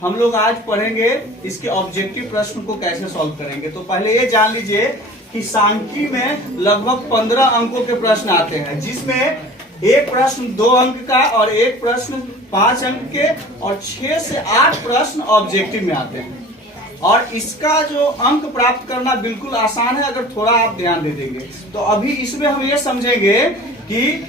हम लोग आज पढ़ेंगे इसके ऑब्जेक्टिव प्रश्न को कैसे सॉल्व करेंगे। तो पहले ये जान लीजिए कि सांख्यिकी में लगभग 15 अंकों के प्रश्न आते हैं, जिसमें एक प्रश्न 2 अंक का और एक प्रश्न 5 अंक के और 6 से 8 प्रश्न ऑब्जेक्टिव में आते हैं। और इसका जो अंक प्राप्त करना बिल्कुल आसान है अगर थोड़ा आप ध्यान दे देंगे। तो अभी इसमें हम ये समझेंगे कि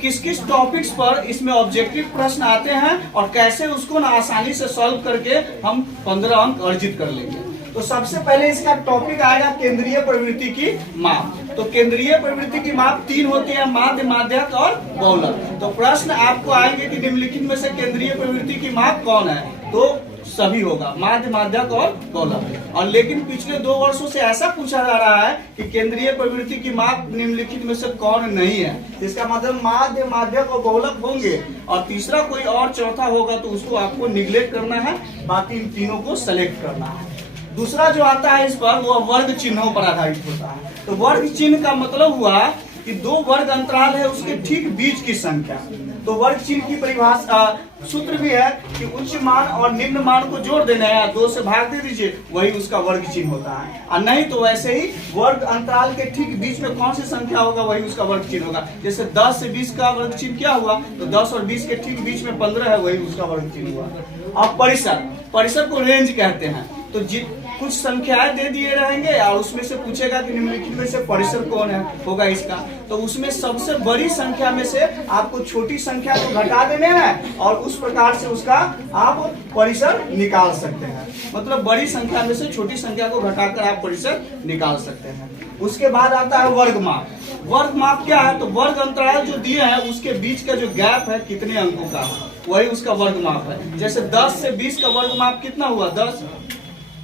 किस किस टॉपिक्स पर इसमें ऑब्जेक्टिव प्रश्न आते हैं और कैसे उसको ना आसानी से सॉल्व करके हम 15 अंक अर्जित कर लेंगे। तो सबसे पहले इसका टॉपिक आएगा केंद्रीय प्रवृत्ति की माप। तो केंद्रीय प्रवृत्ति की माप 3 होती है, माध्य, माध्यक और बहुलक। तो प्रश्न आपको आएंगे कि निम्नलिखित में से केंद्रीय प्रवृत्ति की माप कौन है, तो सभी होगा, माध्य, माध्यक और बहुलक। और लेकिन पिछले 2 वर्षों से ऐसा पूछा जा रहा है कि केंद्रीय प्रवृत्ति की माप निम्नलिखित में से कौन नहीं है। इसका मतलब माध्य, माध्यक और बहुलक होंगे और तीसरा कोई और चौथा होगा तो उसको आपको निग्लेक्ट करना है, बाकी इन तीनों को सेलेक्ट करना है। दूसरा जो आता है इस पर वो वर्ग चिन्हों पर आधारित होता है। तो वर्ग चिन्ह का मतलब हुआ कि 2 वर्ग अंतराल है उसके ठीक बीच की संख्या। तो वर्ग चिन्ह की परिभाषा सूत्र भी है कि उच्च मान और निम्न मान को जोड़ देना है, 2 से भाग दे दीजिए, वही उसका वर्ग चिन्ह होता है। और नहीं तो वैसे ही वर्ग अंतराल के ठीक बीच में कौन सी संख्या होगा वही उसका वर्ग चिन्ह होगा। जैसे 10 से 20 का वर्ग चिन्ह क्या हुआ, तो 10 और 20 के ठीक बीच में 15 है, वही उसका वर्ग चिन्ह हुआ। और परिसर को रेंज कहते हैं। तो कुछ संख्याएं दे दिए रहेंगे और उसमें से पूछेगा कि निम्नलिखित में से परिसर कौन है होगा इसका। तो उसमें सबसे बड़ी संख्या में से आपको छोटी संख्या को घटा देने हैं और उस प्रकार से उसका आप परिसर निकाल सकते हैं। मतलब बड़ी संख्या में से छोटी संख्या को घटाकर आप परिसर निकाल सकते हैं। उसके बाद आता है वर्ग माप। वर्ग माप क्या है, तो वर्ग अंतराल जो दिए हैं उसके बीच का जो गैप है कितने अंकों का, वही उसका वर्ग माप है। जैसे 10 से 20 का वर्ग माप कितना हुआ, 10।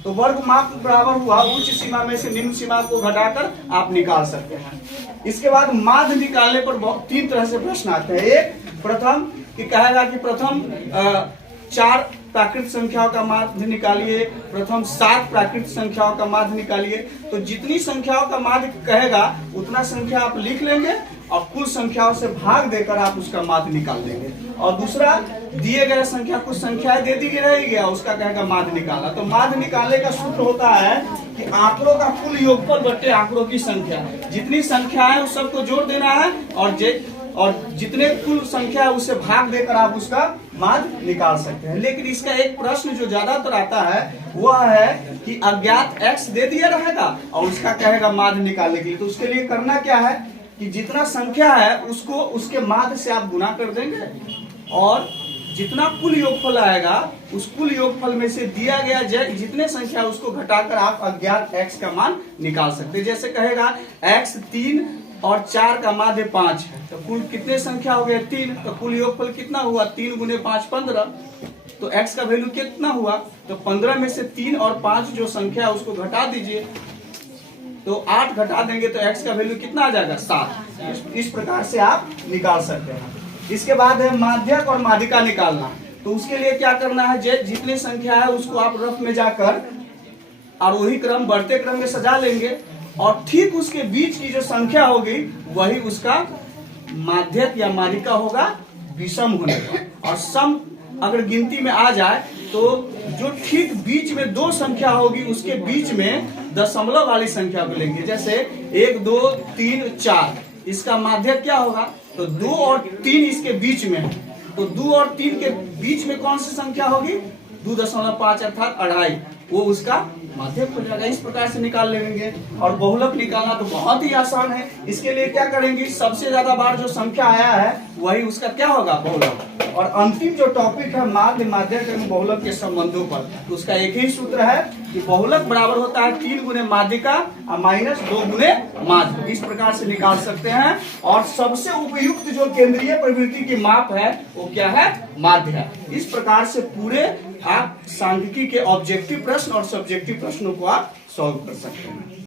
तो वर्ग माप बराबर हुआ उच्च सीमा में से निम्न सीमा को घटाकर आप निकाल सकते हैं। इसके बाद माध्य निकालने पर 3 तरह से प्रश्न आते हैं। एक प्रथम कि कहेगा कि प्रथम 4 प्राकृत संख्याओं का माध्य निकालिए, प्रथम 7 प्राकृत संख्याओं का माध्य निकालिए। तो जितनी संख्याओं का माध्य कहेगा उतना संख्या आप लिख लेंगे और कुल संख्याओं से भाग देकर आप उसका माध्य निकाल देंगे। और दूसरा दिए गए संख्या कुछ संख्याएं दे दी रहेगी, उसका कहेगा माध्य निकालना। तो माध्य निकालने का सूत्र होता है कि आंकड़ों का कुल योगफल बटे आंकड़ों की संख्या। जितनी संख्या है उस सबको जोड़ देना है और जितने कुल संख्या है उससे भाग देकर आप उसका माध्य निकाल सकते हैं। लेकिन इसका एक प्रश्न जो ज्यादातर आता है वह है कि अज्ञात x दे दिया रहेगा और उसका कहेगा माध्य निकालने के लिए। तो उसके लिए करना क्या है कि जितना संख्या है उसको उसके माध्य से आप गुना कर देंगे और जितना कुल योगफल आएगा उस कुल योगफल में से दिया गया जितने संख्या उसको घटाकर आप अज्ञात x का मान निकाल सकते हैं। जैसे कहेगा x 3 और 4 का माध्य 5 है, तो कुल कितने संख्या हो गए 3, तो कुल योगफल कितना हुआ 3 गुने 5 15। तो x का वैल्यू कितना हुआ, तो 15 में से 3 और 5 जो संख्या उसको घटा दीजिए, तो 8 घटा देंगे तो x का वैल्यू कितना आ जाएगा 7। इस प्रकार से आप निकाल सकते हैं। इसके बाद है माध्यक और माध्यिका निकालना। तो उसके लिए क्या करना है, जितनी संख्या है उसको आप रफ में जाकर और वही क्रम बढ़ते क्रम में सजा लेंगे और ठीक उसके बीच की जो संख्या होगी वही उसका माध्यक या माध्यिका होगा विषम होने पर। और सम अगर गिनती में आ जाए तो जो ठीक बीच में 2 संख्या होगी उसके बीच में दशमलव वाली संख्या को लेंगे। जैसे 1 2 3 4, इसका माध्यक क्या होगा, तो 2 और 3 इसके बीच में है, तो 2 और 3 के बीच में कौन सी संख्या होगी 2.5 अर्थात 2.5, वो उसका माध्यक हो जाएगा। इस प्रकार से निकाल लेंगे। और बहुलक निकालना तो बहुत ही आसान है। इसके लिए क्या करेंगे, सबसे ज्यादा बार जो संख्या आया है वही उसका क्या होगा बहुलक। और अंतिम जो टॉपिक है माध्य, माध्यक एवं बहुलक के संबंधों पर, तो उसका एक ही सूत्र है कि बहुलक बराबर होता है 3 गुने माध्यिका और माइनस 2 गुने माध्य। इस प्रकार से निकाल सकते हैं। और सबसे उपयुक्त जो केंद्रीय प्रवृत्ति की माप है वो क्या है, माध्य है। इस प्रकार से पूरे आप सांख्यिकी के ऑब्जेक्टिव प्रश्न और सब्जेक्टिव प्रश्नों को आप सॉल्व कर सकते हैं।